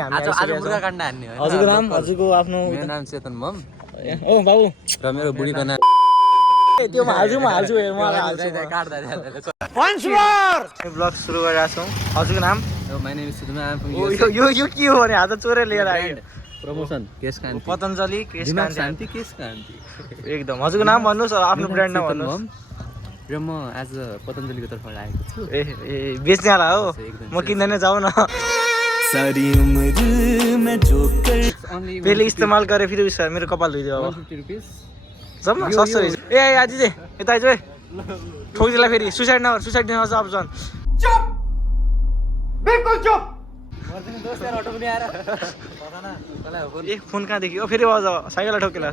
आज मुर्गा काण्ड हान्ने हो हजुरको नाम हजुरको आफ्नो मेरो नाम चेतन बम ओ बाबु र मेरो बुढीको नाम त्यो म हाल्छु मलाई हाल्छु काट्दा वन्स मोर ब्लग सुरु गरिरहेको छौँ हजुरको नाम माइ नेम इज सुदमा यो के हो भने हात चोरे लिएर आयो प्रमोसन केस कान्ति पतञ्जलि केस शान्ति केस कान्ति एकदम हजुरको नाम भन्नुहोस् आफ्नो ब्रान्ड नाम भन्नुहोस् र म आज पतञ्जलिको तर्फबाट आएको छु ए बेच्नेवाला हो म किन्दैन जाऊ न सारी उम्र में जोकर पहिले इस्तेमाल गरे फेरि उस मेरो कपाल धोइदियो अब 150 रुपैयाँ जाऊ न सस्तो रहेछ ए आजी चाहिँ यता आइज है ठोकिदिला फेरि सुसाइड नगर सुसाइड नगर अप्सन चुप बिल्कुल चुप ए फोन कहाँ देखियो फेरि आवाज साइकललाई ठोकिला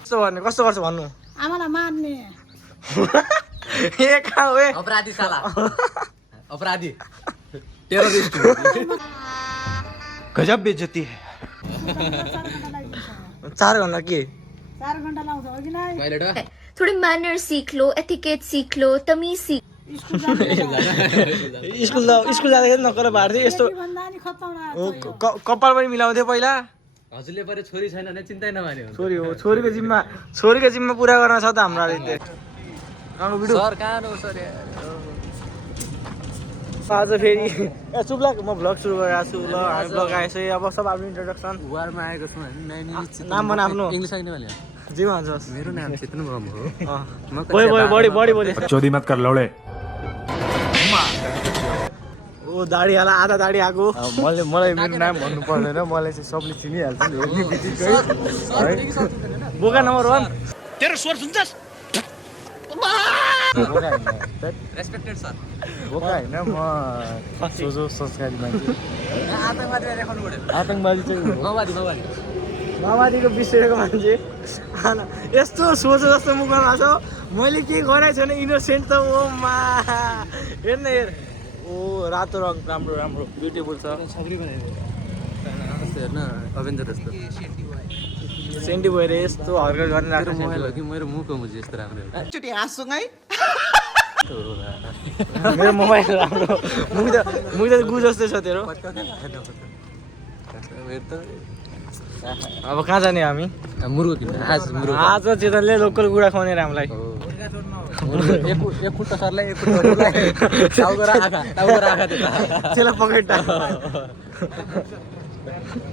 कस्तो गर्ने कस्तो गर्छ भन्नु आमालाई मार्ने ए कहाँ हो ए अपराधी साला अपराधी टेररिस्ट गजब बेइज्जती 4 घन्टा के 4 घन्टा लाउँछ अघि नै मैले त थोड़ी मैनर सीख लो, एथिकेट सीख लो, तमीज सीख स्कुल जाँदाखेरि नकर भाँड्थ्यो यस्तो भन्दा नि खत्तम कपाल पनि मिलाउँथ्यो पहिला हजुरले परे छोरी छैन भने चिन्तै नमाने हो छोरी हो छोरीको जिम्मा पुरा गर्न छ त हाम्रो सर कहाँ हो सर आज फेरि चुप लाग म भ्लग सुरु गरिरहेको छु ल हामी भ्लग आएछु अब सब आफ्नो इन्ट्रोडक्सन वारमा आएको छु हैन नाम भन आफ्नो इंग्लिश आउने वाले जे भन्छस् मेरो नाम चेतन बम हो बढी बोले चोदी मत कर लौड़े ओ दाढी हाल आधा दाढी आएको मलाई मेरो नाम भन्नु पर्दैन मलाई चाहिँ सबले चिनिहाल्छ नि हेर्ने बित्तिकै बोका नम्बर 1 तेरो स्वर सुन्छस् रेस्पेक्टेड सर बोका हैन म सोझो संस्कारी मान्छे आतंकवादी देखाउनु पर्यो आतंकवादी चाहिँ माओवादी माओवादीको विषयको मान्छे यस्तो सोझो जस्तो मुख भएको छ मैले के गरेको छैन इनोसेन्ट त ओ मा हेर्न हेर ओ रातो रङ राम्रो राम्रो ब्युटिफुल छ छगरी बनाइदियो हेर्न अवेन्जर जस्तो सेन्टी भएर यस्तो हर्कत गर्ने मेरो मोबाइल हो कि मेरो मुखको मुजी यस्तो राम्रो एकचोटि हाँसुङै मेरो मोबाइल राम्रो मुख त गु जस्तै छ तेरो अब कहाँ जाने हामी मुर्गो किन आज चेतनले लोकल गुडा खुवाउने हामीलाई एक खुट्टा सरलाई एक खुट्टा टाउको र आँखा त्यता त्यसलाई पकेट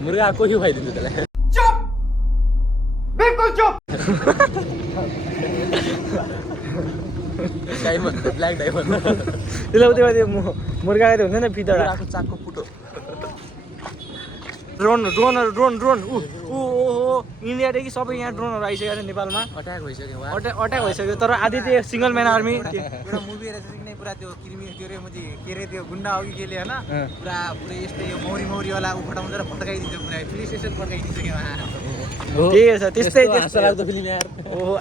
मुर्गा कोही खुवाइदिनु त्यसलाई बिल्कुल चुप डायमन्ड ब्ल्याक डायमन्ड त्यसलाई त्यो मुर्गाको त्यो हुन्छ नि फितडा चाकको पुटो ड्रोन ऊ इन्डियादेखि सबै यहाँ ड्रोनहरू आइसकेको छ नेपालमा अट्याक भइसक्यो अट्याक भइसक्यो तर आधी त्यो सिङ्गल म्यान आर्मी एउटा मुभी रहेछ कि नै पुरा त्यो किर्मी के अरे त्यो गुन्डा हो कि केले होइन पुरा पुरै यस्तै यो मौरीवाला ऊ फटाउँछ र फटकाइदिन्छ पुरा पुलिस स्टेसन फटकाइदिन्छ क्या त्यही छ त्यस्तै लाग्दो फिल्म यार ओहो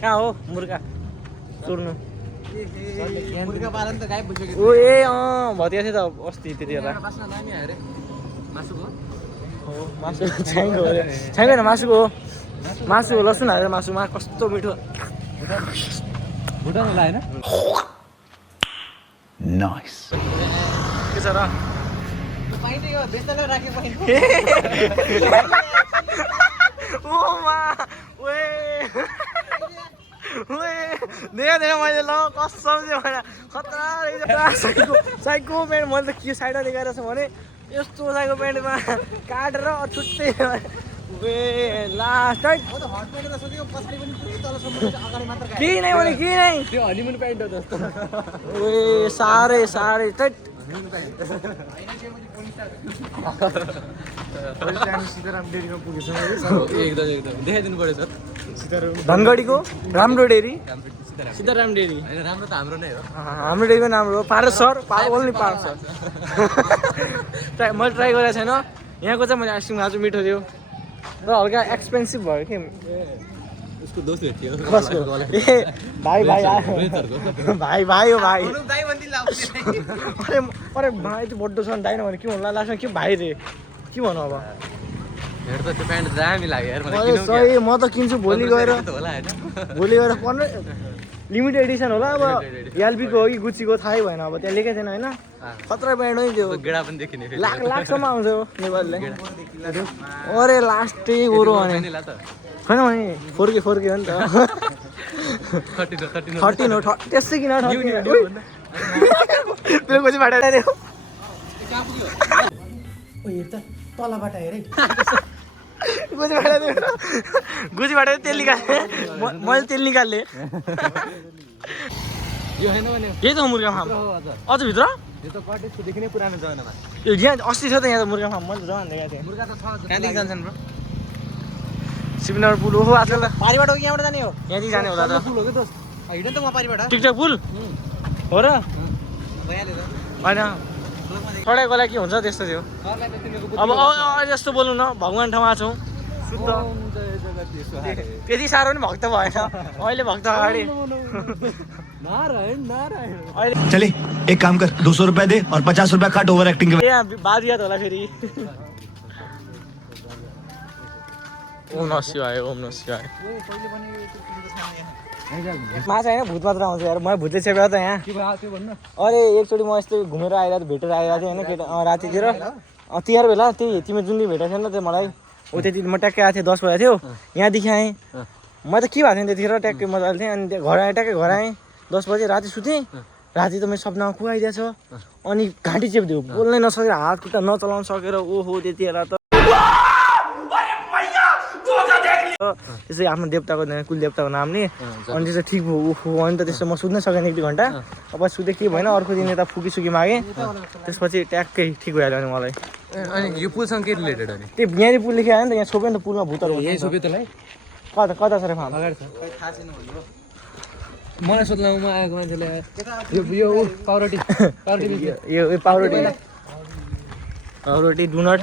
कहाँ हो मुर्गा चोर्नु मुर्गा पालन त गायब भइसक्यो ओ ए भतिया थियो त अस्ति त्यति बेला बास्न दामी आयो रे मासुको हो मासु छ्याङ्गो हो छ्याङ्गो होइन मासुको हो मासु हो लसुन हालेर मासुमा कस्तो मिठो भुटान होला होइन नाइस के छ र पाइने यो बेच्दाले राखे पाइने ओ मा ओए देखेर मैले ल कसम चाहिँ भने खतरा रहेछ साइको प्यान्ट मैले त के साइडमा देखाएर छ भने यस्तो साइको प्यान्टमा काटेर छुट्टै लास्ट केही नै भने केही नै त्यो हनीमुन प्यान्ट हो जस्तो ए साह्रै टैट सीताराम डेरीमा पुगेछ एकदम देखाइदिनु पर्यो सर धनगढीको राम्रो डेरी सीताराम डेरी होइन राम्रो त हाम्रो नै हो हाम्रो डेरीको राम्रो हो Paras sir only Paras sir मैले ट्राई गरेको छैन यहाँको चाहिँ मैले आइसक्रिम खाएको मिठो थियो र हल्का एक्सपेन्सिभ भयो कि उसको दोस्त भेटियो कसको ए भाइ हो भाइ अरे भाइ त्यो बड्डो छ नि दाइन भने के भन्नु लास्टमा के भाइ रे के भन्नु अब हेर त त्यो प्यान्ट दामी लाग्यो यार मलाई सही म त किन्छु भोलि गएर 15 होला हैन भोलि गएर 15 लिमिटेड एडिसन होला अब एलपीको हो कि गुच्चीको थाहै भएन अब त्यहाँ लेखेको थिएन होइन खतरा ब्रान्ड हो नि त्यो गेडा पनि देखिने फेरि लाखसम्म आउँछ नेपालले अरे लास्टै गोरो भने छैन भने 4K हो नि त 13 हो त्यसै किन 13 त्यो गोची बाटाएर तलबाट हेरे गुचीबाट तेल निकाल्ने मैले तेल निकाल्ने यो होइन भने यही त हो मुर्गा फार्म अझ भित्र यो त कटेजकोदेखि नै पुरानो जमानामा यो यहाँ अस्ति छ त यहाँ त मुर्गा फार्म मैले त जमान देखाएको थिएँ मुर्गा त छ कहाँदेखि जान्छन् ब्रो सिमिनर पुल हो आजकल त पारिबाट हो कि यहाँबाट जाने हो यहाँदेखि जाने होला त पुल हो कि दोस्त हिँड त म पारिबाट टिकटक पुल हो र भइहाल्यो त होइन सडकको लागि के हुन्छ त्यस्तो थियो सरलाई त तिमीको अब अहिले जस्तो बोल्नु न भगवान् ठाउँमा छौँ शुद्ध त्यति साह्रो पनि भक्त भएन अहिले भक्त अगाडि नारायण नारायण अहिले चले एक काम कर 200 रुपए दे और 50 रुपए काट ओवर एक्टिंग के यहाँ बाद याद होला फेरि ओम नमः शिवाय ओम नमः शिवाय माछा होइन भूत मात्र आउँछ यार मैले भूतले छेप्याएको त यहाँ अरे एकचोटि म यस्तै घुमेर आइरहेको भेटेर आइरहेको थिएँ होइन केटा रातितिर तिहार बेला त्यही तिमी जुन दिन भेटेको थिएन त्यो मलाई हो त्यति म ट्याक्कै आएको थिएँ 10 बजे थियो यहाँदेखि आएँ म त के भएको थिएँ त्यतिखेर ट्याक्कै मजाले थिएँ अनि घर आएँ ट्याक्कै घर आएँ 10 बजे राति सुतेँ राति त मेरो सपनामा कुवाइदिएछ अनि घाँटी चेप्दियो बोल्नै नसकेर हात खुट्टा नचलाउन सकेर ओहो त्यतिखेर त त्यसै आफ्नो देवताको कुल देवताको नामले अनि त्यसो ठिक भयो ओहो अनि त त्यस्तो म सुत्नै सकेन 1-2 घन्टा अब सुतेँ के भएन अर्को दिन यता फुकी मागेँ त्यसपछि ट्याक्कै ठिक भइहाल्यो नि मलाई अनि यो पुलसँग के रिलेटेड हो नि त्यो यहाँनिर पुल लेखेको आयो नि त यहाँ छोप्यो नि त पुलमा भूतहरू यही सोध्यो तँलाई कता छ रे फार्म अगाडि छ मलाई सोध्लामा आएको मान्छेले यो पाउरोटी यो पाउरोटी पाउरोटी डुनट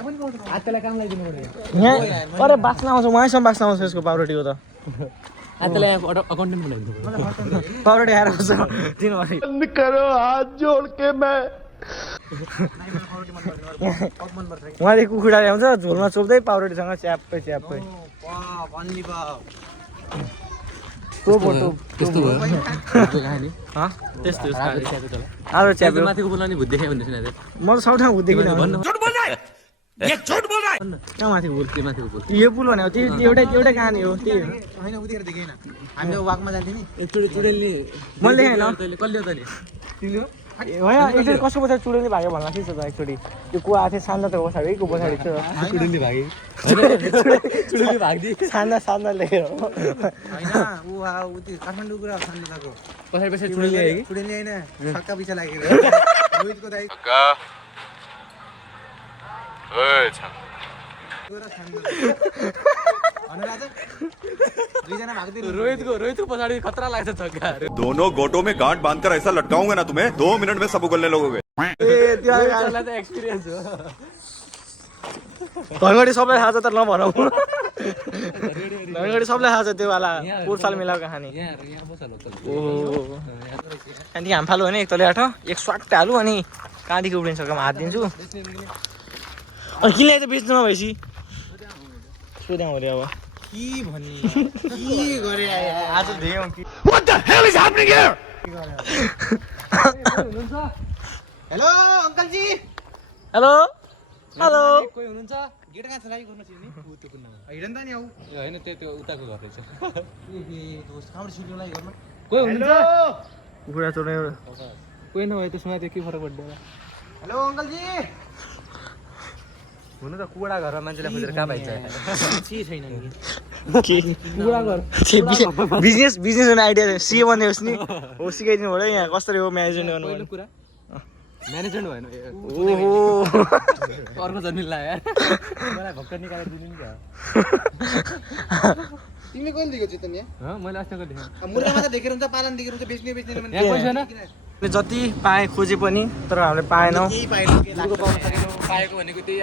हातलाई काम लगाइदिनु पर्यो यहाँ अरे बास्ना आउँछ उहाँसम्म बास्ना आउँछ यसको पाउरोटीको त हातलाई यहाँ अकाउन्टेन्ट बनाइदिनु पर्यो पाउरोटी आएर आउँछ दिनभरि उहाँले कुखुरा ल्याउँछ झोलमा चोप्दै पाउरोटीसँग च्याप्पै टोप त्यस्तो भयो त्यस्तो च्यापेको आरो च्याप्यो माथिको बोल्न नि भूत देखाइ भन्दैछ नि म त सब ठाउँ भुत्दै किन भन्नु कहाँ माथिको पुल त्यो माथिको बोल यो पुल भनेको त्यो एउटै कहानी हो त्यही हो होइन उतिर देखेन हामी वाकमा जान्थ्यौँ नि एकचोटि चुडेलले मैले देखेन कसले हो त नि होइन एकचोटि कसको पछाडि चुडेली भाग्यो भन्ला के छ त एकचोटि त्यो कुवा आएको थियो सान्दाको पछाडि को पछाडि छ चुडेलले भागे चुडेलले भाग्दी सान्दा लेखेर होइन ऊ त्यो काठमाडौँ कुरा सान्दाको पछाडि चुडेलले आयो कि चुडेलले होइन छक्का पिछा लागेर रोहितको दाइ रोहितको पछाडि खतरा लाग्छ छक्का दोनों गोटों में गांठ बांधकर ऐसा लटकाऊंगा ना तुम्हें 2 मिनट में सब उगलने लगोगे एक्सपिरियन्स हो धनगढी सबलाई थाहा छ त नभनौ धनगढी सबलाई थाहा छ त्यो वाला पुर्साल मिलाएको कहानी ओहो त्यहाँदेखि हाम फाल्यो भने एक तले आठ एक स्वाट हालु अनि कहाँदेखि उब्रिन्छ सकेमा हात दिन्छु अनि किन त बेच्नु नभएपछि सोध्याउँ अरे अब के भन्ने के गरे आज देऊ कि What the hell is happening here? Hello अंकलजी हेलो हेलो कोही हुनुहुन्छ गेट कहाँ छ लागि गर्नु छिर्ने उतो कुन्नामा हिँड्न त नि आऊ हैन त्यो उताको घर रहेछ ए दोस्त कहाँबाट छिर्नु लागि गर्न कोही हुनुहुन्छ कुखुरा चोर्ने कोही नभए त सुना त्यो के फरक पर्दैन हेलो अंकलजी हुनु त कुडा घरमा मान्छेलाई खोजेर कहाँ पाइन्छ के छैन नि कुडा घर बिजनेस गर्ने आइडिया सिए बन्ने होस् नि हो सिकाइदिनु भयो यहाँ कसरी हो म्यानेजमेन्ट गर्नु पहिलो कुरा म्यानेजमेन्ट भएन ओहो अर्को जन्मिल लाग्यो मलाई भक्कर निकालेर दिनु नि तिमीले कहिले देखेको चितन यहाँ मैले अस्तिको देखेँ मुर्गामा त देखेर हुन्छ पालन देखेर हुन्छ बेच्ने भने यहाँ पैसा छैन जति पाए खोजे पनि तर हामीले पाएनौँ पाएको भनेको त्यही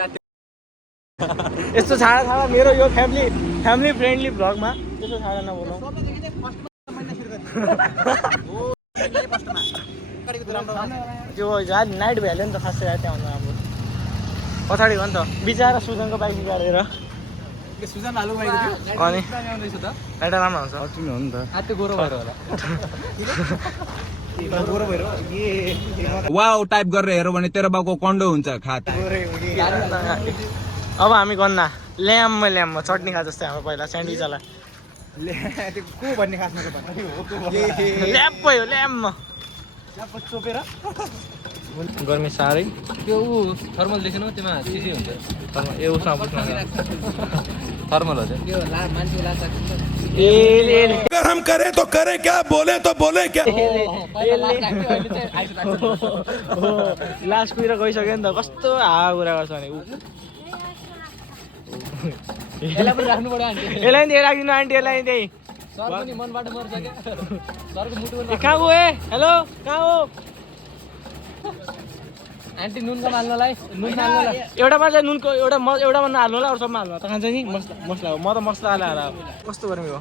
यस्तो छाडा मेरो यो फ्यामिली फ्रेन्डली भ्लगमा त्यस्तो छाडा नबोलाउँ त्यो नाइट भइहाल्यो नि त खासै त्यहाँ भन्दा राम्रो पछाडि हो नि त बिचरा सुजनको बाइक गाडेर सुजन हालु भएको अनि आउँदैछ त एउटा राम्रो हुन्छ अट्टिनु हो नि त हाते गोरो भएर होला गोरो भएर वाउ टाइप गरेर हेरौ भने तेरो बाउको कन्डो हुन्छ खात अब हामी गन्ना ल्याम्म चटनी खा जस्तै हाम्रो पहिला स्यान्डविच वाला त्यो को भन्ने खासमा त ल्याम्प हो ल्याम्म चोपेर गर्मी साह्रै त्यो ऊ थर्मल देखेन त्यसमा चिसै हुन्छ ए उसमा बुझ्नु थर्मल हो त्यो मान्छे लाचा अगर हम करें तो करें क्या बोले तो बोले क्या लास्ट कुहिर गइसक्यो नि त कस्तो हावा कुरा गर्छ भने यसलाई पनि राख्नु पर्यो आन्टी यसलाई नि राखिदिनु आन्टी यसलाई नि त्यही सर पनि मनबाट मर्छ क्या सरको मुटु पनि कहाँ गयो ए हेलो कहाँ हो आन्टी नुन कम हाल्नलाई नुन हाल्नलाई एउटामा चाहिँ नुनको एउटामा नहाल्नु होला अरू सबमा हाल्नु त खान्छ नि मसला हो म त मसला हालेर कस्तो गर्मी हो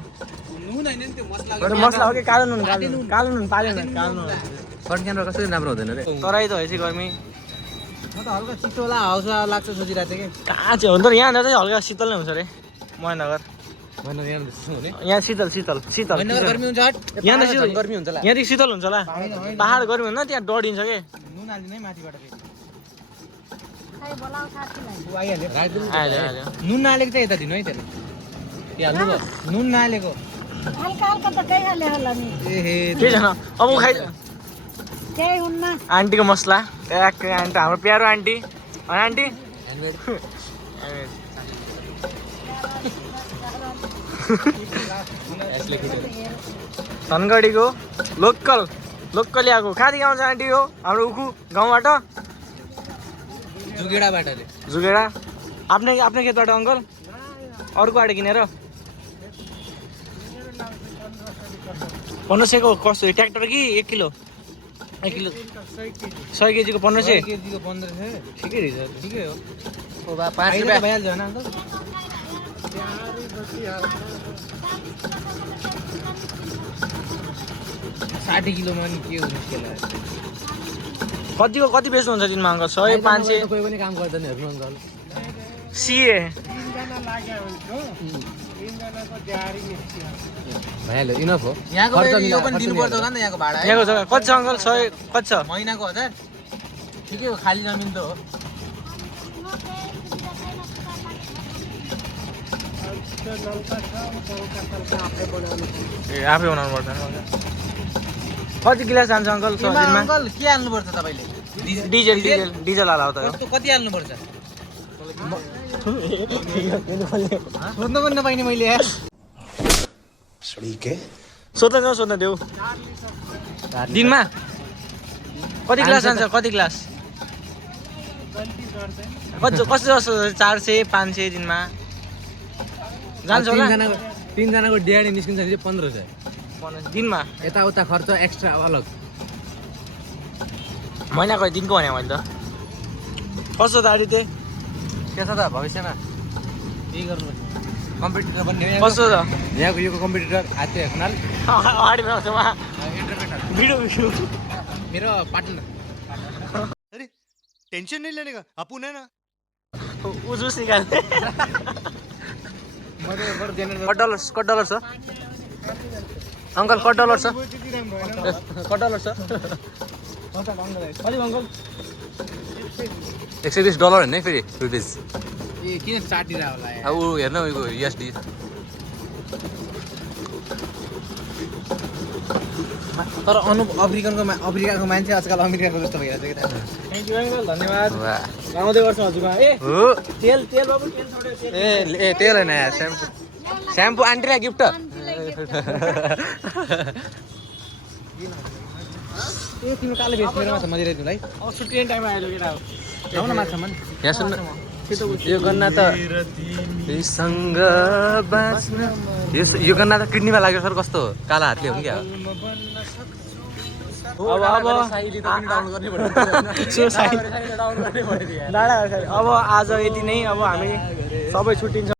नुन हैन नि त्यो मसला मसला हो कि कालो नुन कालो नुन पालेन कालो नुन फ्रन्ट क्यामेरा कसरी राम्रो हुँदैन रे तराई त भएपछि गर्मी म त हल्का चिसो होला हाउस लाग्छ सोचिरहेको थिएँ कि कहाँ चाहिँ हो नि त यहाँ चाहिँ हल्का शीतल नै हुन्छ अरे महेन्द्रनगर भन्न यहाँ जस्तो हुने यहाँ शीतल शीतल शीतल गर्मी हुन्छ हट यहाँ त शीतल गर्मी हुन्छ होला यहाँदेखि शीतल हुन्छ होला पहाड गर्मी हुन्न त्यहाँ डढिन्छ के नुन हालिदिनु है माथिबाट फेरि खै बोलाऊ साथीलाई ऊ आइहाल्यो आयो नुन नहालेको चाहिँ यता दिनु है त्यसले के हाल्नु भयो नुन नहालेको हल्का हल्का त केही हाले होला नि एहे केही छैन अब खाइ केही हुन्न आन्टीको मसला ट्याक्कै आन्टी हाम्रो प्यारो आन्टी होइन आन्टी धनगढीको लोकल आएको कहाँदेखि आउँछ आन्टी हो हाम्रो उखु गाउँबाट जुगेडाबाटले जुगेडा आफ्नै खेतबाट अङ्कल अर्को आँटे किनेर 1500को कस्तो ट्र्याक्टर कि 1 किलो 1 किलो 100 केजीको 1500 केजीको 1500 ठिकै रहेछ ठिकै हो ओ बा 5 रुपैयाँ भइहाल्छ होइन अङ्कल 60 किलोमा नि के हुने खेला कति बेच्नुहुन्छ दिनमा अङ्कल 100 500 कोही पनि काम गर्दैन हेर्नु अङ्कल सिए भइहाल्यो इनफ हो यहाँको यो पनि दिनुपर्छ होला नि त यहाँको भाडा है यहाँको जग्गा कति छ अङ्कल 100 कति छ महिनाको 1000 ठिकै हो खाली जमिन त हो ए आफै बनाउनु पर्छ कति गिलास जान्छ अङ्कल दिनमा अङ्कल के हाल्नुपर्छ तपाईँले डिजल हाल हो त कस्तो कति हाल्नुपर्छ सोध्नु पनि नपाइने मैले सोध्न देऊ दिनमा कति ग्लास जान्छ कति ग्लास कस्तो जस्तो 400 500 दिनमा जान्छ होला तीनजनाको ड्याडी निस्किन्छ भने 1500 दिनमा यताउता खर्च एक्स्ट्रा अलग महिनाको दिनको भने मैले त कस्तो त आदित्य के छ त भविष्यमा के गर्नुपर्छ कम्पिटिटर बन्ने कस्तो त यहाँको यो कम्पिटिटर आते खनाल अगाडि बनाउँछ उहाँ भिडियो मेरो पार्टनर अरे टेंशन नहीं लेने का अपुन है ना उजु सिकाल्छ कट डलर छ अङ्कल कट डलर छ अलिक अङ्कल $120 होइन है फेरि रुपिस ए किन चाटिरहेको होला अब ऊ हेर्न उयो USD तर अफ्रिकाको मान्छे आजकल अमेरिकाको जस्तो भइरहेको छ थ्याङ्क यू अङ्कल धन्यवाद वाह आउँदै गर्छ हजुरमा ए हो तेल बाबु तेल छोड्यो तेल ए तेल होइन यार स्याम्पू आन्टीलाई गिफ्ट ए तिम्रो कालो भेष मेरोमा छ मदिराइदिनु है अब छुट्टी टाइममा आइलो केटा हो ल्याउ न माछा मन यहाँ सुन्नु यो गन्ना त सँग बाँच्न यो गन्ना त किडनीमा लाग्यो सर कस्तो काला हातले हो क्या अब आज यति नै अब हामी सबै छुट्टिन्छ